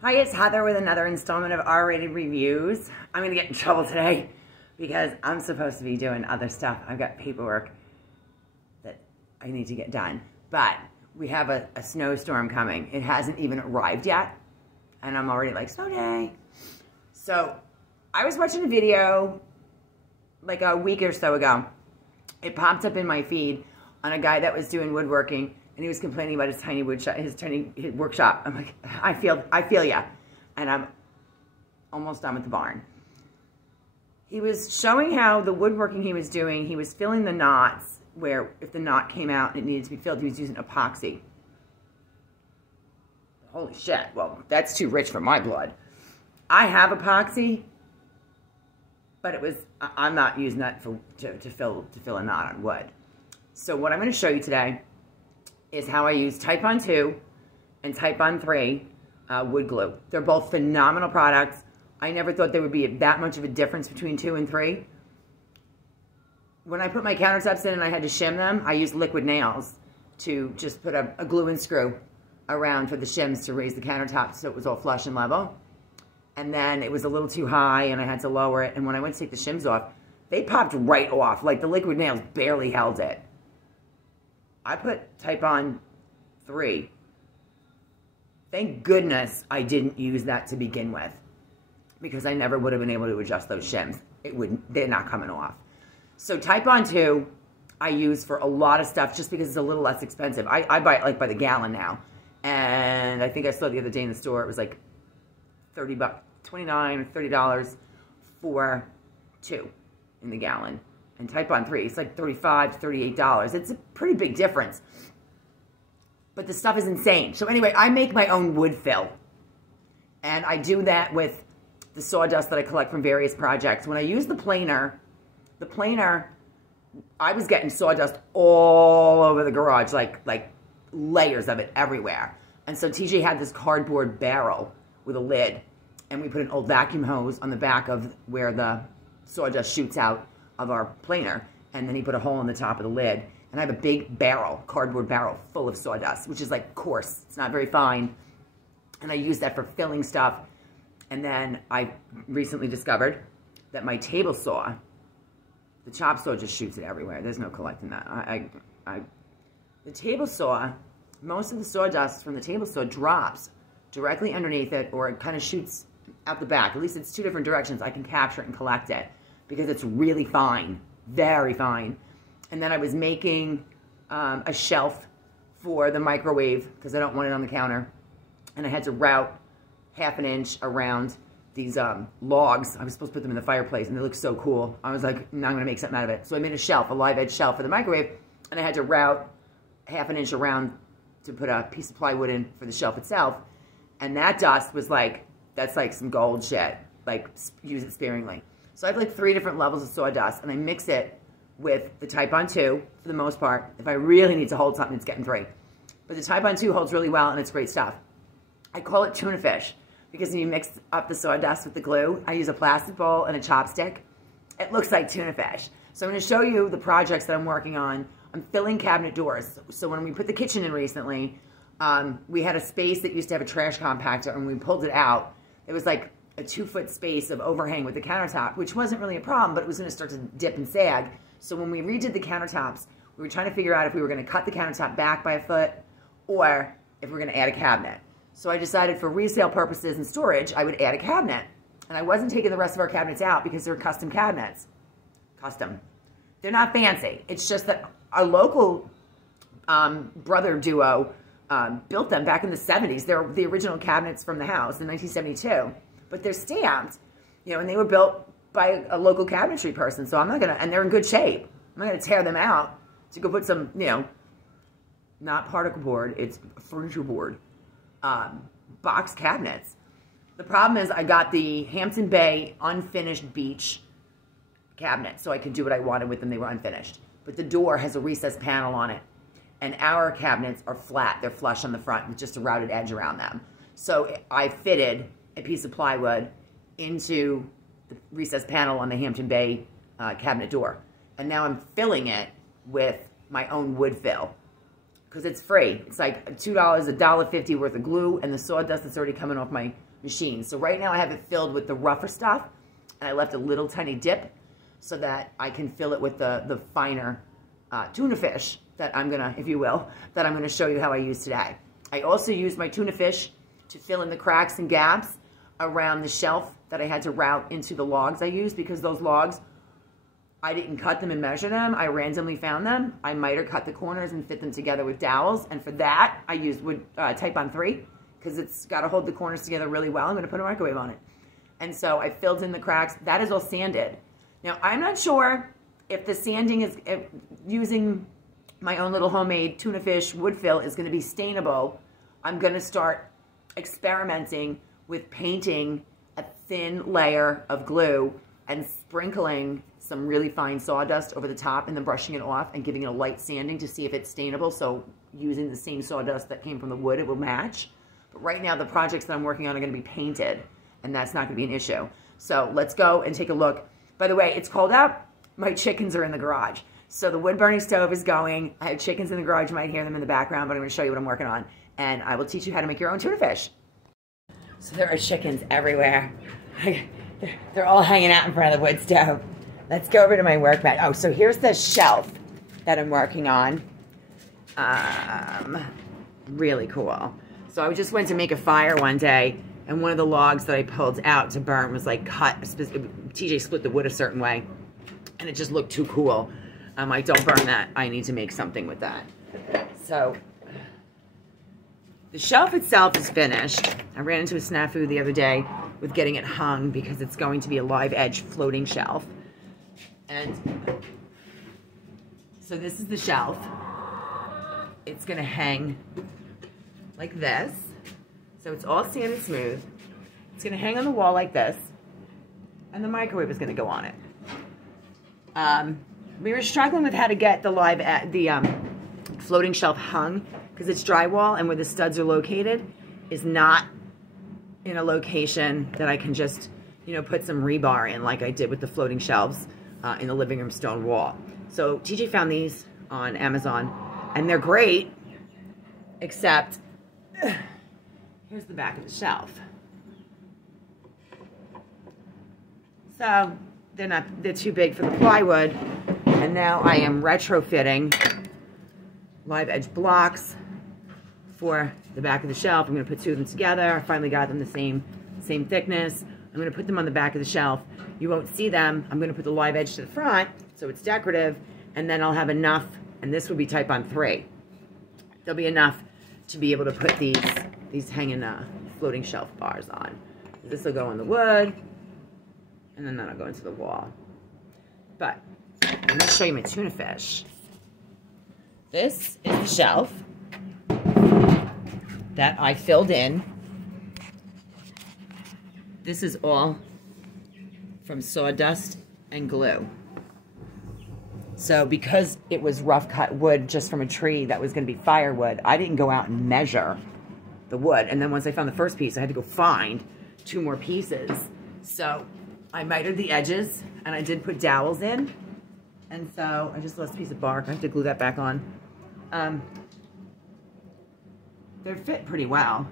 Hi, it's Heather with another installment of R-Rated Reviews. I'm going to get in trouble today because I'm supposed to be doing other stuff. I've got paperwork that I need to get done. But we have a snowstorm coming. It hasn't even arrived yet. And I'm already like, snow day. So I was watching a video like a week or so ago. It popped up in my feed on a guy that was doing woodworking. And he was complaining about his tiny his workshop. I'm like, I feel ya. And I'm almost done with the barn. He was showing how the woodworking he was doing, he was filling the knots where if the knot came out and it needed to be filled, he was using epoxy. Holy shit, well, that's too rich for my blood. I have epoxy, but I'm not using that to fill a knot on wood. So what I'm gonna show you today is how I use Tite Bond II and Tite Bond III wood glue. They're both phenomenal products. I never thought there would be that much of a difference between 2 and 3. When I put my countertops in and I had to shim them, I used liquid nails to just put a glue-in screw around for the shims to raise the countertop so it was all flush and level. And then it was a little too high and I had to lower it. And when I went to take the shims off, they popped right off. Like the liquid nails barely held it. I put Tite Bond III. Thank goodness I didn't use that to begin with, because I never would have been able to adjust those shims. They're not coming off. So Tite Bond II I use for a lot of stuff just because it's a little less expensive. I buy it like by the gallon now. And I think I saw the other day in the store, it was like 30 bucks, $29 or $30 for 2 in the gallon. And Tite Bond III, it's like $35 to $38. It's a pretty big difference. But the stuff is insane. So anyway, I make my own wood fill. And I do that with the sawdust that I collect from various projects. When I use the planer, I was getting sawdust all over the garage, like layers of it everywhere. And so TJ had this cardboard barrel with a lid. And we put an old vacuum hose on the back of where the sawdust shoots out of our planer, and then he put a hole in the top of the lid. And I have a big barrel, cardboard barrel, full of sawdust, which is like coarse. It's not very fine. And I use that for filling stuff. And then I recently discovered that my table saw, the chop saw just shoots it everywhere. There's no collecting that. The table saw, most of the sawdust from the table saw drops directly underneath it, or it kind of shoots out the back. At least it's 2 different directions. I can capture it and collect it, because it's really fine, very fine. And then I was making a shelf for the microwave because I don't want it on the counter. And I had to route 1/2 inch around these logs. I was supposed to put them in the fireplace and they look so cool. I was like, no, I'm gonna make something out of it. So I made a shelf, a live edge shelf for the microwave, and I had to route 1/2 inch around to put a piece of plywood in for the shelf itself. And that dust was like, that's like some gold shit. Like, use it sparingly. So I have like 3 different levels of sawdust, and I mix it with the Tite Bond II for the most part. If I really need to hold something, it's getting 3. But the Tite Bond II holds really well, and it's great stuff. I call it Tuna Fish because when you mix up the sawdust with the glue, I use a plastic bowl and a chopstick. It looks like tuna fish. So I'm going to show you the projects that I'm working on. I'm filling cabinet doors. So when we put the kitchen in recently, we had a space that used to have a trash compactor, and when we pulled it out, it was like a 2-foot space of overhang with the countertop, which wasn't really a problem, but it was going to start to dip and sag. So when we redid the countertops, we were trying to figure out if we were going to cut the countertop back by 1 foot or if we were going to add a cabinet. So I decided for resale purposes and storage, I would add a cabinet. And I wasn't taking the rest of our cabinets out because they're custom cabinets. Custom. They're not fancy. It's just that our local brother duo built them back in the 70s. They're the original cabinets from the house in 1972. But they're stamped, you know, and they were built by a local cabinetry person. So I'm not going to, and they're in good shape. I'm not going to tear them out to go put some, you know, not particle board, it's furniture board, box cabinets. The problem is I got the Hampton Bay unfinished beach cabinet, so I could do what I wanted with them. They were unfinished. But the door has a recessed panel on it. And our cabinets are flat. They're flush on the front with just a routed edge around them. So I fitted a piece of plywood into the recessed panel on the Hampton Bay cabinet door. And now I'm filling it with my own wood fill. because it's free. It's like $2, $1.50 worth of glue, and the sawdust that's already coming off my machine. So right now I have it filled with the rougher stuff, and I left a little tiny dip so that I can fill it with the finer tuna fish that I'm gonna, if you will, that I'm gonna show you how I use today. I also use my tuna fish to fill in the cracks and gaps around the shelf that I had to route into the logs I used, because those logs, I didn't cut them and measure them. I randomly found them. I miter cut the corners and fit them together with dowels. And for that, I used Tite Bond III, because it's got to hold the corners together really well. I'm going to put a microwave on it. And so I filled in the cracks. That is all sanded. Now, I'm not sure if the sanding is, using my own little homemade tuna fish wood fill is going to be stainable. I'm going to start experimenting with painting a thin layer of glue and sprinkling some really fine sawdust over the top and then brushing it off and giving it a light sanding to see if it's stainable. So using the same sawdust that came from the wood, it will match. But right now the projects that I'm working on are going to be painted, and that's not going to be an issue. So let's go and take a look. By the way, it's cold out. My chickens are in the garage. So the wood burning stove is going. I have chickens in the garage. You might hear them in the background, but I'm going to show you what I'm working on. And I will teach you how to make your own tuna fish. So there are chickens everywhere. They're all hanging out in front of the wood stove. Let's go over to my workbench. Oh, so here's the shelf that I'm working on. Really cool. So I just went to make a fire one day, and one of the logs that I pulled out to burn was like cut. TJ split the wood a certain way, and it just looked too cool. I'm like, don't burn that. I need to make something with that. So the shelf itself is finished. I ran into a snafu the other day with getting it hung because it's going to be a live edge floating shelf. And so this is the shelf. It's going to hang like this. So it's all sanded smooth. It's going to hang on the wall like this. And the microwave is going to go on it. We were struggling with how to get the floating shelf hung because it's drywall, and where the studs are located is not in a location that I can just, you know, put some rebar in like I did with the floating shelves in the living room stone wall. So TJ found these on Amazon, and they're great, except here's the back of the shelf. So they're too big for the plywood, and now I am retrofitting live edge blocks for the back of the shelf. I'm going to put two of them together. I finally got them the same thickness. I'm going to put them on the back of the shelf. You won't see them. I'm going to put the live edge to the front so it's decorative, and then I'll have enough, and this will be Tite Bond III. There'll be enough to be able to put these hanging floating shelf bars on. This will go on the wood, and then that'll go into the wall. But I'm going to show you my tuna fish. This is the shelf that I filled in. This is all from sawdust and glue. So because it was rough cut wood just from a tree that was going to be firewood, I didn't go out and measure the wood. And then once I found the first piece, I had to go find two more pieces. So I mitered the edges, and I did put dowels in. And so I just lost a piece of bark. I have to glue that back on. They fit pretty well.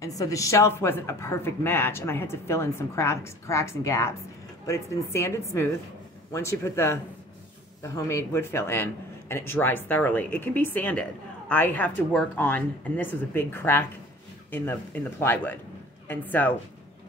And so the shelf wasn't a perfect match, and I had to fill in some cracks and gaps. But it's been sanded smooth. Once you put the homemade wood fill in and it dries thoroughly, it can be sanded. I have to work on, and this was a big crack in the plywood. And so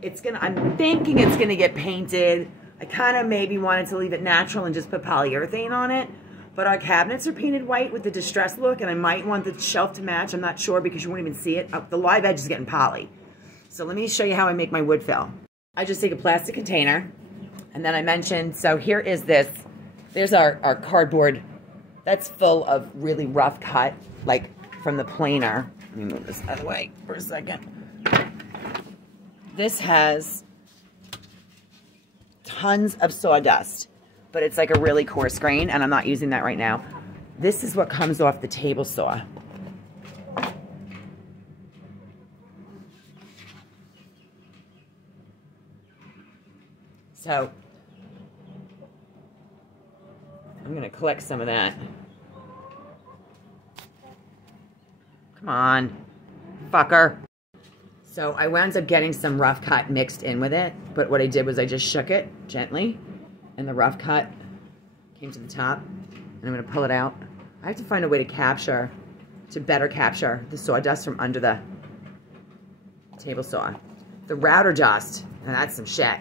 I'm thinking it's gonna get painted. I kind of maybe wanted to leave it natural and just put polyurethane on it. But our cabinets are painted white with the distressed look, and I might want the shelf to match. I'm not sure because you won't even see it. The live edge is getting poly. So let me show you how I make my wood fill. I just take a plastic container, and then I mentioned, so here is this. There's our cardboard. That's full of really rough cut, like from the planer. Let me move this out of the way for a second. This has tons of sawdust, but it's like a really coarse grain, and I'm not using that right now. This is what comes off the table saw. So I'm going to collect some of that. Come on, fucker. So I wound up getting some rough cut mixed in with it, but what I did was I just shook it gently, and the rough cut came to the top, and I'm gonna pull it out. I have to find a way to better capture the sawdust from under the table saw. The router dust, and that's some shit.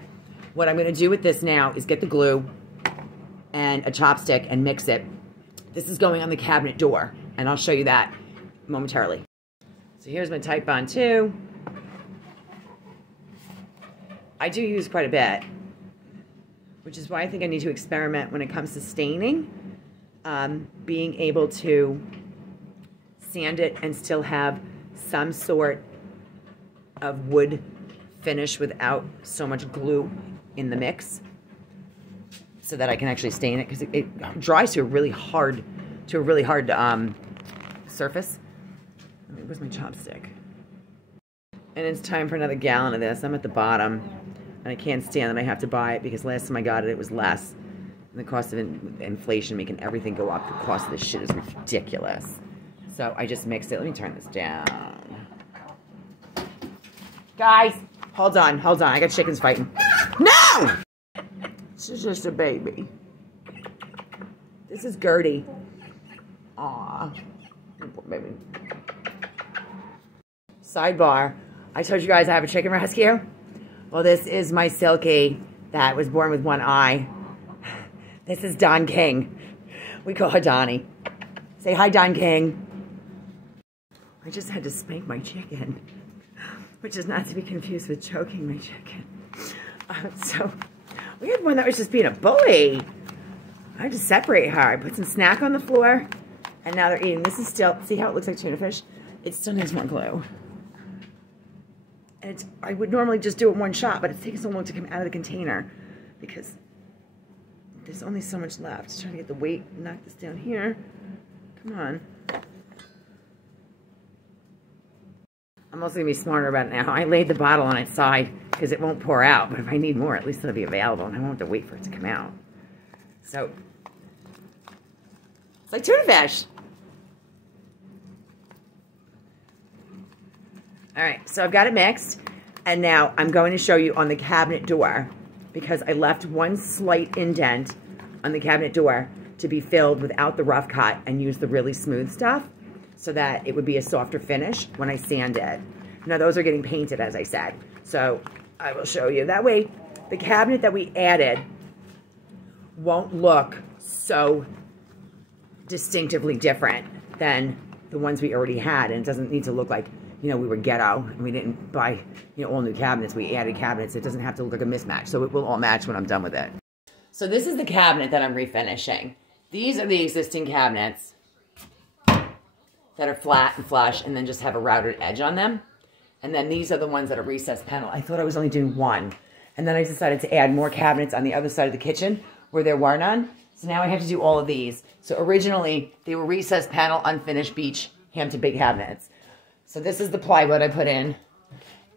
What I'm gonna do with this now is get the glue and a chopstick and mix it. This is going on the cabinet door, and I'll show you that momentarily. So here's my Tite Bond II. I do use quite a bit, which is why I think I need to experiment when it comes to staining. Being able to sand it and still have some sort of wood finish without so much glue in the mix, so that I can actually stain it, because it dries to a really hard surface. Where's my chopstick? And it's time for another gallon of this. I'm at the bottom, and I can't stand that I have to buy it, because last time I got it, it was less. And the cost of inflation making everything go up, the cost of this shit is ridiculous. So I just mixed it. Let me turn this down. Guys, hold on. I got chickens fighting. No! This is just a baby. This is Gertie. Aw. Baby. Sidebar. I told you guys I have a chicken rescue. Well, this is my Silky that was born with one eye. This is Don King. We call her Donnie. Say hi, Don King. I just had to spank my chicken, which is not to be confused with choking my chicken. So we had one that was just being a bully. I had to separate her. I put some snack on the floor, and now they're eating. This is still, see how it looks like tuna fish? It still needs more glue. And I would normally just do it one shot, but it's taking so long to come out of the container because there's only so much left. Just trying to get the weight, knock this down here. Come on. I'm also going to be smarter about it now. I laid the bottle on its side because it won't pour out, but if I need more, at least it'll be available, and I won't have to wait for it to come out. So, it's like tuna fish. All right, so I've got it mixed, and now I'm going to show you on the cabinet door, because I left one slight indent on the cabinet door to be filled without the rough cut and use the really smooth stuff so that it would be a softer finish when I sand it. Now those are getting painted, as I said, so I will show you. That way, the cabinet that we added won't look so distinctively different than the ones we already had, and it doesn't need to look like, you know, we were ghetto and we didn't buy, you know, all new cabinets. We added cabinets. It doesn't have to look like a mismatch, so it will all match when I'm done with it. So this is the cabinet that I'm refinishing. These are the existing cabinets that are flat and flush and then just have a routed edge on them. And then these are the ones that are recessed panel. I thought I was only doing one. And then I decided to add more cabinets on the other side of the kitchen where there were none. So now I have to do all of these. So originally, they were recessed panel, unfinished beach, Hampton big cabinets. So this is the plywood I put in.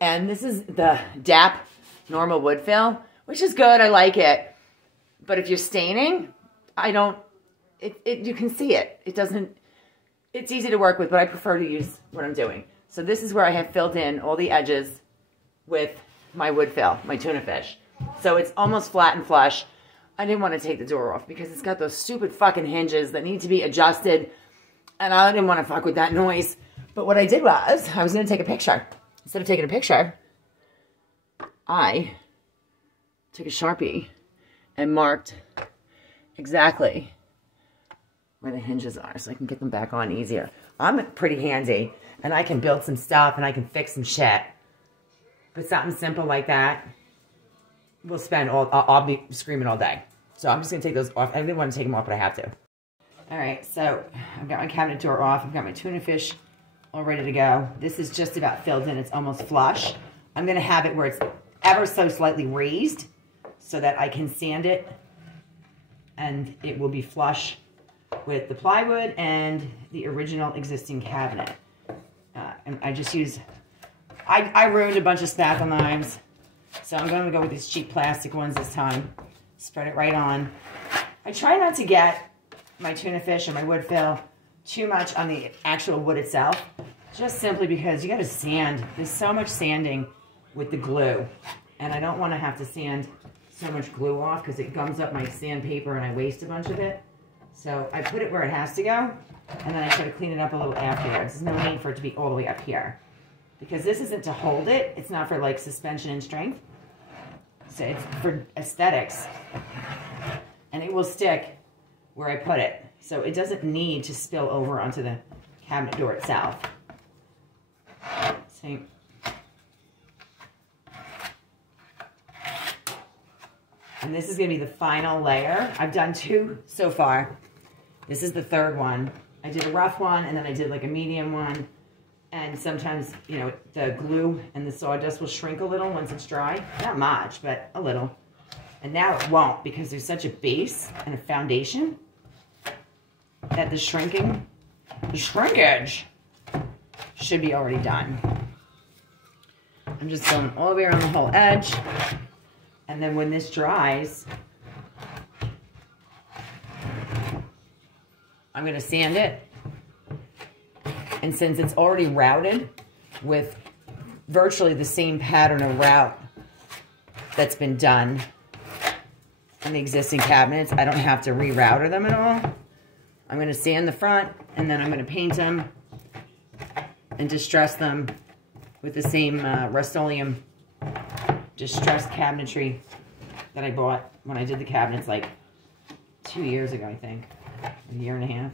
And this is the DAP normal wood fill, which is good. I like it. But if you're staining, I don't, you can see it. It doesn't, it's easy to work with, but I prefer to use what I'm doing. So this is where I have filled in all the edges with my wood fill, my tuna fish. So it's almost flat and flush. I didn't want to take the door off because it's got those stupid fucking hinges that need to be adjusted. And I didn't want to fuck with that noise. But what I did was, I was going to take a picture. Instead of taking a picture, I took a Sharpie and marked exactly where the hinges are so I can get them back on easier. I'm pretty handy, and I can build some stuff, and I can fix some shit. But something simple like that, we'll spend I'll be screaming all day. So I'm just going to take those off. I didn't want to take them off, but I have to. All right, so I've got my cabinet door off. I've got my tuna fish all ready to go. This is just about filled in. It's almost flush. I'm going to have it where it's ever so slightly raised so that I can sand it and it will be flush with the plywood and the original existing cabinet. And I just use, I ruined a bunch of spackle knives, so I'm going to go with these cheap plastic ones this time. Spread it right on. I try not to get my tuna fish and my wood fill too much on the actual wood itself, Just simply because you got to sand. There's so much sanding with the glue. And I don't want to have to sand so much glue off because it gums up my sandpaper and I waste a bunch of it. So I put it where it has to go. And then I try to clean it up a little afterwards. There's no need for it to be all the way up here. Because this isn't to hold it. It's not for like suspension and strength. So it's for aesthetics. And it will stick where I put it. So it doesn't need to spill over onto the cabinet door itself. See? And this is going to be the final layer. I've done 2 so far. This is the 3rd one. I did a rough one, and then I did like a medium one. And sometimes, you know, the glue and the sawdust will shrink a little once it's dry. Not much, but a little. And now it won't because there's such a base and a foundation that the shrinkage should be already done. I'm just going all the way around the whole edge. And then when this dries, I'm going to sand it. And since it's already routed with virtually the same pattern of route that's been done in the existing cabinets, I don't have to rerouter them at all. I'm going to sand the front, and then I'm going to paint them and distress them with the same Rust-Oleum distressed cabinetry that I bought when I did the cabinets like 2 years ago, I think. A year and a half.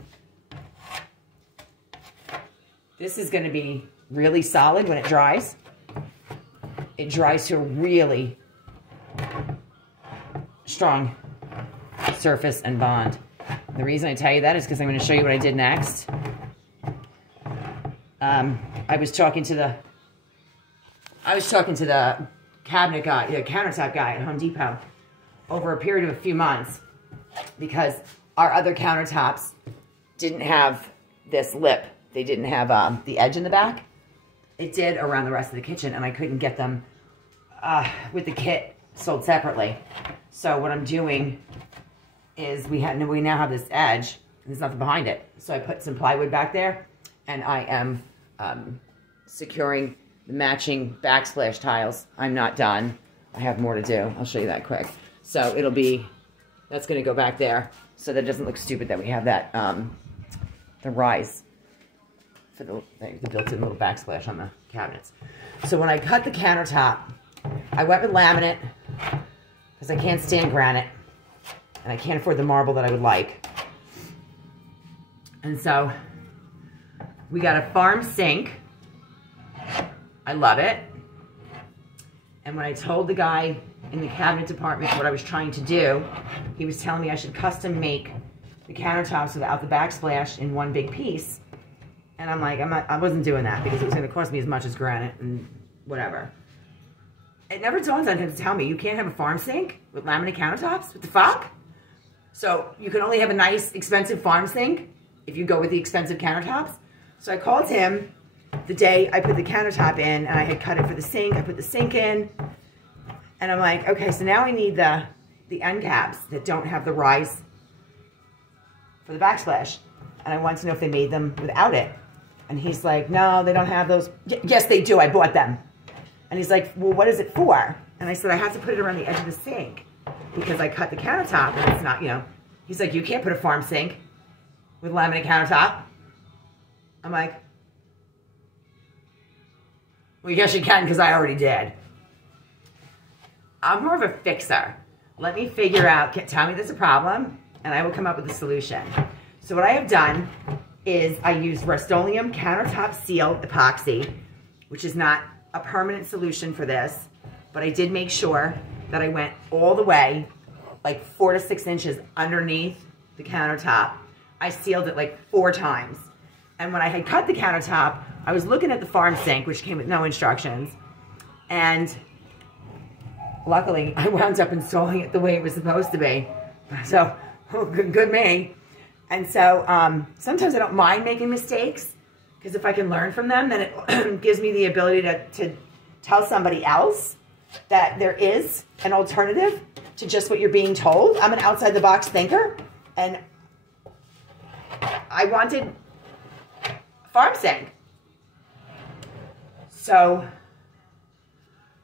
This is going to be really solid when it dries. It dries to a really strong surface and bond. The reason I tell you that is because I'm going to show you what I did next. I was talking to the cabinet guy, the countertop guy at Home Depot over a period of a few months because our other countertops didn't have this lip. They didn't have the edge in the back. It did around the rest of the kitchen, and I couldn't get them with the kit sold separately. So what I'm doing is we now have this edge, and there's nothing behind it. So I put some plywood back there, and I am securing the matching backsplash tiles. I'm not done. I have more to do. I'll show you that quick. So that's going to go back there so that it doesn't look stupid that we have that, the rise for the built-in little backsplash on the cabinets. So when I cut the countertop, I went with laminate because I can't stand granite and I can't afford the marble that I would like. And so we got a farm sink. I love it. And when I told the guy in the cabinet department what I was trying to do, he was telling me I should custom make the countertops without the backsplash in one big piece. And I'm like, I wasn't doing that because it was going to cost me as much as granite and whatever. It never dawned on him to tell me, you can't have a farm sink with laminate countertops? What the fuck? So you can only have a nice, expensive farm sink if you go with the expensive countertops. So I called him the day I put the countertop in, and I had cut it for the sink. I put the sink in, and I'm like, okay, so now I need the end caps that don't have the rise for the backsplash. And I wanted to know if they made them without it. And he's like, no, they don't have those. Yes, they do. I bought them. And he's like, well, what is it for? And I said, I have to put it around the edge of the sink because I cut the countertop and it's not, you know. He's like, you can't put a farm sink with laminate countertop. I'm like, well, yes, you can because I already did. I'm more of a fixer. Let me figure out, tell me there's a problem, and I will come up with a solution. So what I have done is I used Rust-Oleum countertop seal epoxy, which is not a permanent solution for this, but I did make sure that I went all the way, like 4 to 6 inches underneath the countertop. I sealed it like 4 times. And when I had cut the countertop, I was looking at the farm sink, which came with no instructions, and luckily I wound up installing it the way it was supposed to be. So, good me. And so sometimes I don't mind making mistakes because if I can learn from them, then it gives me the ability to tell somebody else that there is an alternative to just what you're being told. I'm an outside-the-box thinker, and I wanted a farm sink. So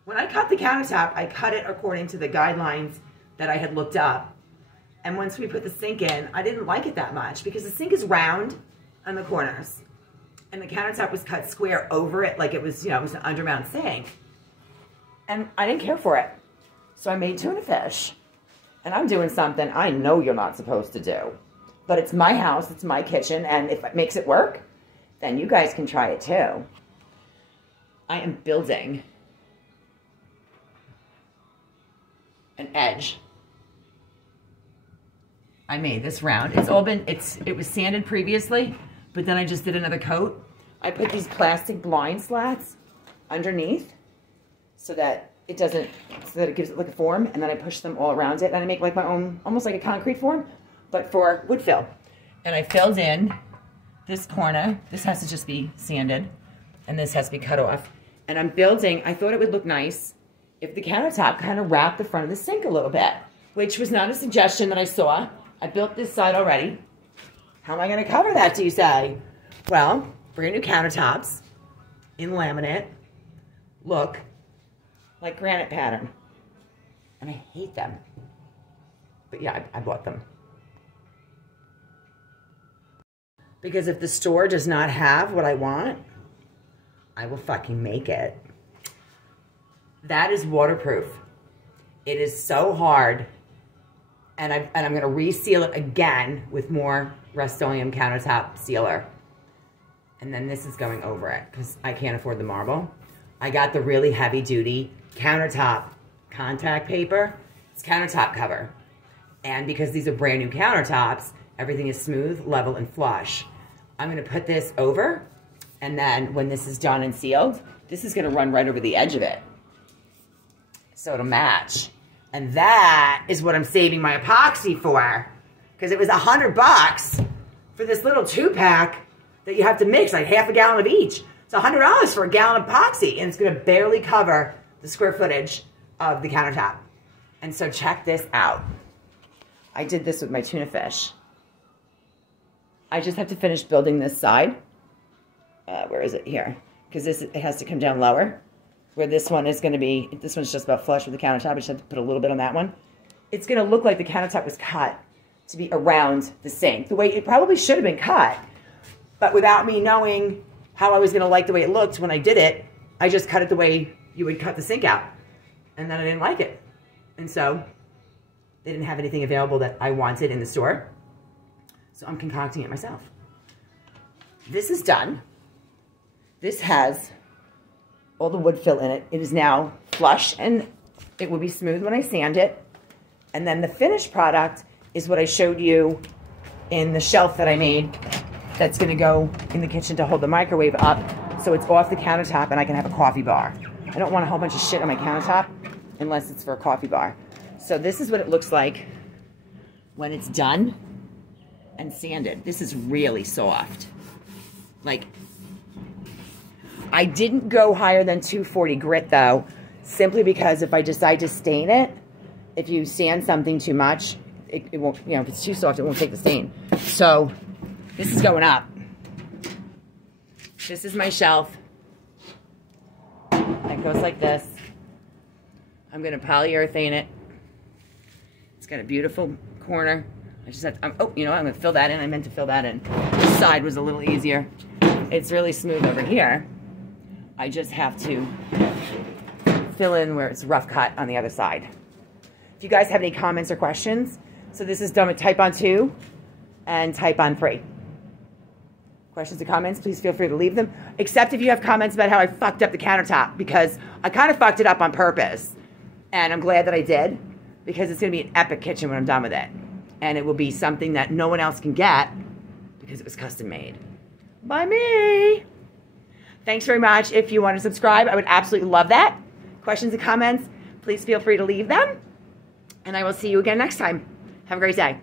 when I cut the countertop, I cut it according to the guidelines that I had looked up. And once we put the sink in, I didn't like it that much because the sink is round on the corners. And the countertop was cut square over it like it was, you know, it was an undermount sink. And I didn't care for it. So I made tuna fish. And I'm doing something I know you're not supposed to do. But it's my house, it's my kitchen, and if it makes it work, then you guys can try it too. I am building an edge. I made this round. It's all been, it was sanded previously, but then I just did another coat. I put these plastic blind slats underneath so that it doesn't, so that it gives it like a form, and then I push them all around it, and I make like my own, almost like a concrete form, but for wood fill. And I filled in this corner. This has to just be sanded, and this has to be cut off. And I'm building, I thought it would look nice if the countertop kind of wrapped the front of the sink a little bit, which was not a suggestion that I saw. I built this side already. How am I gonna cover that, do you say? Well, brand new countertops in laminate look like granite pattern. And I hate them. But yeah, I bought them. Because if the store does not have what I want, I will fucking make it. That is waterproof. It is so hard. And I'm gonna reseal it again with more Rust-Oleum countertop sealer. And then this is going over it because I can't afford the marble. I got the really heavy duty countertop contact paper. It's countertop cover. And because these are brand new countertops, everything is smooth, level, and flush. I'm gonna put this over, and then when this is done and sealed, this is gonna run right over the edge of it. So it'll match. And that is what I'm saving my epoxy for. Because it was $100 for this little 2-pack that you have to mix, like half a gallon of each. It's $100 for a gallon of epoxy, and it's gonna barely cover the square footage of the countertop. And so check this out. I did this with my tuna fish. I just have to finish building this side. Where is it? Here. Because it has to come down lower. Where this one is going to be, this one's just about flush with the countertop. I just have to put a little bit on that one. It's going to look like the countertop was cut to be around the sink. The way it probably should have been cut. But without me knowing how I was going to like the way it looked when I did it, I just cut it the way you would cut the sink out. And then I didn't like it. And so they didn't have anything available that I wanted in the store. So I'm concocting it myself. This is done. This has all the wood fill in it. It is now flush, and it will be smooth when I sand it. And then the finished product is what I showed you in the shelf that I made that's going to go in the kitchen to hold the microwave up so it's off the countertop and I can have a coffee bar. I don't want a whole bunch of shit on my countertop unless it's for a coffee bar. So this is what it looks like when it's done and sanded. This is really soft. Like, I didn't go higher than 240 grit though, simply because if I decide to stain it, if you sand something too much, it won't, you know, if it's too soft, it won't take the stain. So this is going up. This is my shelf. It goes like this. I'm gonna polyurethane it. It's got a beautiful corner. I just have to, oh, you know, I'm gonna fill that in. I meant to fill that in. This side was a little easier. It's really smooth over here. I just have to fill in where it's rough cut on the other side. If you guys have any comments or questions, so this is done with Tite Bond II and Tite Bond III. Questions or comments, please feel free to leave them. Except if you have comments about how I fucked up the countertop, because I kind of fucked it up on purpose. And I'm glad that I did, because it's going to be an epic kitchen when I'm done with it. And it will be something that no one else can get because it was custom made by me. Thanks very much. If you want to subscribe, I would absolutely love that. Questions and comments, please feel free to leave them. And I will see you again next time. Have a great day.